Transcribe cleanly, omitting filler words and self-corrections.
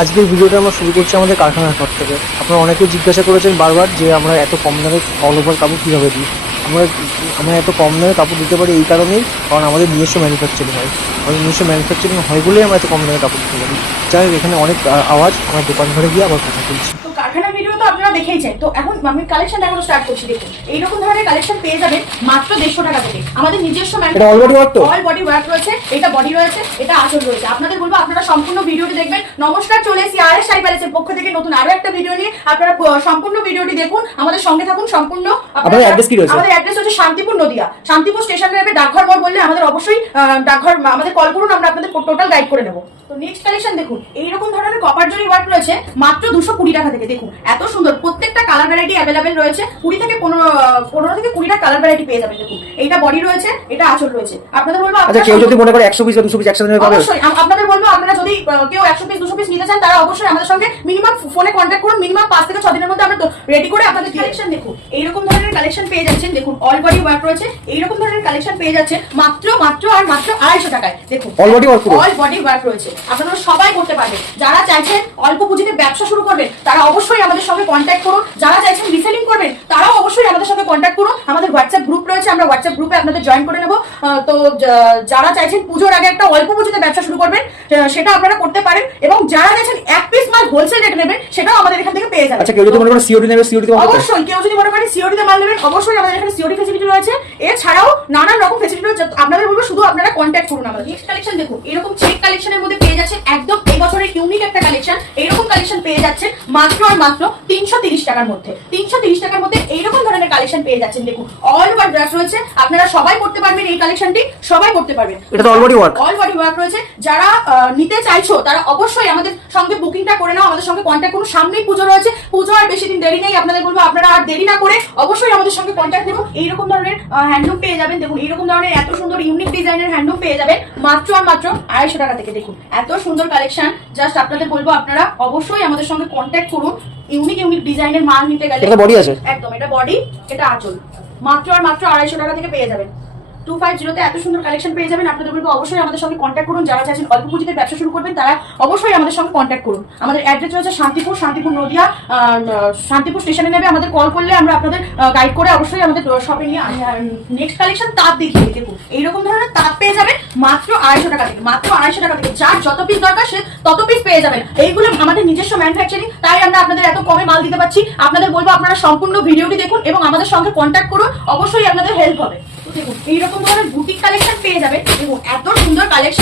আজকের ভিডিওটা আমরা শুরু করছি আমাদের কারখানার ঘর থেকে। আপনারা অনেকে জিজ্ঞাসা করেছেন বারবার যে আমরা এত কম দামে অল ওভার কাপড় কীভাবে দিই। আমরা আমরা এত কম দামে কাপড় দিতে পারি এই কারণেই, কারণ আমাদের নিজস্ব ম্যানুফ্যাকচারিং হয়। আমাদের নিজস্ব ম্যানুফ্যাকচারিং হয় বলেই আমরা এত কম দামে কাপড় দিতে পারি। যাই হোক, এখানে অনেক আওয়াজ, আমরা দোকান ঘরে গিয়ে আবার কথা বলছি। তো কারখানার ভিডিও তো আপনারা দেখেইছেন। তো এখন আমি কালেকশন দেখানো স্টার্ট করছি। দেখুন এইরকম ধরনের কালেকশন পেয়ে যাবেন মাত্র 150 টাকা থেকে। আমাদের নিজস্ব অল বডি ওয়ার্ক, তো অল বডি ওয়ার্ক রয়েছে। এটা বডি রয়েছে, এটা আঁচল রয়েছে। আপনাদের বলবো আপনারা সম্পূর্ণ ভিডিওটি দেখবেন। নমস্কার, চলে এসেছি আরএস শাড়ি প্যালেসের পক্ষ থেকে নতুন আরো একটা ভিডিও নিয়ে। আপনারা সম্পূর্ণ ভিডিওটি দেখুন, আমাদের সঙ্গে থাকুন সম্পূর্ণ। আমাদের অ্যাড্রেস কি রয়েছে? আমাদের অ্যাড্রেস হচ্ছে শান্তিপুর নদিয়া। শান্তিপুর স্টেশন নেবে ডাকঘর মোড় বললে আমাদের অবশ্যই ডাকঘর আমাদের কল করুন, আমরা আপনাদের টোটাল গাইড করে নেব। তো নেক্সট কালেকশন দেখুন, এইরকম ধরনের কপার জরি ওয়ার্ক রয়েছে মাত্র 220 টাকা থেকে। দেখুন এত সুন্দর, প্রত্যেকটা কালার ভ্যারাইটি অ্যাভেলেবেল রয়েছে। 20 থেকে 15 থেকে 20টা কালার ভ্যারাইটি পেয়ে যাবেন। দেখুন এইটা বডি রয়েছে, এটা আঁচল রয়েছে। আপনাদের বলবো আচ্ছা, কেউ যদি মনে করে 100 পিস বা 200 পিস একসাথে নেবে, অবশ্যই আপনাদের বলবো আপনারা যদি কেউ 100 পিস 200 পিস নিতে চান তারা অবশ্যই আমাদের সঙ্গে মিনিমাম ফোনে কন্ট্যাক্ট করুন। মিনিমাম 5 থেকে 6 দিনের মধ্যে আমরা রেডি করে আপনাদের কালেকশন দেখুন। এইরকম ধরনের কালেকশন পেয়ে যাচ্ছেন। দেখুন অল বডি ওয়ার্ক রয়েছে, এইরকম ধরনের কালেকশন পেয়ে যাচ্ছে মাত্র 250 টাকায়। দেখুন all body work, all body work রয়েছে। আপনারা সবাই করতে পারবেন। যারা চাইছেন অল্প পুঁজিতে ব্যবসা শুরু করবেন তারা অবশ্যই আমাদের সঙ্গে কন্ট্যাক্ট করুন। যারা চাইছেন রিসেলিং করবেন তারাও অবশ্যই আমাদের সঙ্গে কন্ট্যাক্ট করুন। আমাদের হোয়াটসঅ্যাপ গ্রুপ রয়েছে, আমরা হোয়াটসঅ্যাপ গ্রুপে আপনাদের জয়েন করে নেব। তো যারা চাইছেন পুজোর আগে একটা অল্প পুঁজিতে ব্যবসা শুরু করবেন সেটা আপনারা করতে পারেন, এবং যারা চাইছেন এক পিস মাল হোলসেল রেট নেবেন সেটাও আমাদের এখান থেকে পেয়ে যাবেন। আচ্ছা, কেউ যদি মনে করে সিওডি নেবে, সিওডি অবশ্যই, কেউ যদি মনে করেন সিওডি তে মাল নেবেন অবশ্যই আমাদের এখানে সিওডি ফ্যাসিলিটি রয়েছে। এছাড়াও নানান রকম ফ্যাসিলিটি রয়েছে। আপনাদের বলবো শুধু আপনারা কন্ট্যাক্ট করুন আমাদের। নেক্সট কালেকশন দেখুন, এরকম চেক কালেকশনের মধ্যে পেয়ে যাচ্ছেন একদম এই বছরের ইউনিক একটা কালেকশন। এইরকম কালেকশন পেয়ে যাচ্ছেন মাত্র আর মাত্র 330 টাকার মধ্যে। 330 টাকার মধ্যে এইরকম ধরনের কালেকশন পেয়ে যাচ্ছেন। দেখুন অল ওভার ড্রেস রয়েছে, আপনারা সবাই করতে পারবেন। এই কালেকশনটি সবাই করতে পারবেন। এটা তো all body work, all body work রয়েছে। যারা নিতে চাইছো তারা অবশ্যই আমাদের সঙ্গে বুকিংটা করে নাও, আমাদের সঙ্গে কন্ট্যাক্ট করুন। সামনেই পুজো রয়েছে, পুজো আর বেশি দিন দেরি নেই। আপনাদের বলবো আপনারা আর দেরি না করে অবশ্যই আমাদের সঙ্গে কন্ট্যাক্ট করুন। এইরকম ধরনের হ্যান্ডলুম পেয়ে যাবেন। দেখুন এইরকম ধরনের এত সুন্দর ইউনিক ডিজাইনের হ্যান্ডলুম পেয়ে যাবেন মাত্র আর মাত্র 250 টাকা থেকে। দেখুন এত সুন্দর কালেকশন, জাস্ট আপনাদের বলবো আপনারা অবশ্যই আমাদের সঙ্গে কন্ট্যাক্ট করুন। ইউনিক ডিজাইনের মাল নিতে গেলে এটা বডি আছে, একদম এটা বডি, এটা আঁচল। মাত্র আর মাত্র 250 টাকা থেকে পেয়ে যাবেন। 250 তে এত সুন্দর কালেকশন পেয়ে যাবেন। আপনাদের বলবো অবশ্যই আমাদের সঙ্গে কন্ট্যাক্ট করুন। যারা চাইছেন অল্প পুঁজিতে ব্যবসা শুরু করবেন তারা অবশ্যই আমাদের সঙ্গে কন্ট্যাক্ট করুন। আমাদের অ্যাড্রেস রয়েছে শান্তিপুর নদিয়া। শান্তিপুর স্টেশনে নেবে আমাদের কল করলে আমরা আপনাদের গাইড করে অবশ্যই আমাদের শপে নিয়ে আসি। নেক্সট কালেকশন তাঁত দেখিয়ে দেখুন, এইরকম ধরনের তাঁত পেয়ে যাবেন মাত্র 250 টাকা থেকে। মাত্র 250 টাকা থেকে যার যত পিস দরকার সে তত পিস পেয়ে যাবেন। এইগুলো আমাদের নিজস্ব ম্যানুফ্যাকচারিং, তাই আমরা আপনাদের এত কমে মাল দিতে পারছি। আপনাদের বলবো আপনারা সম্পূর্ণ ভিডিওটি দেখুন এবং আমাদের সঙ্গে কন্ট্যাক্ট করুন, অবশ্যই আপনাদের হেল্প হবে। দেখুন এইরকম ধরনের বুটিক কালেকশন পেয়ে যাবেন। দেখুন এত সুন্দর কালেকশন।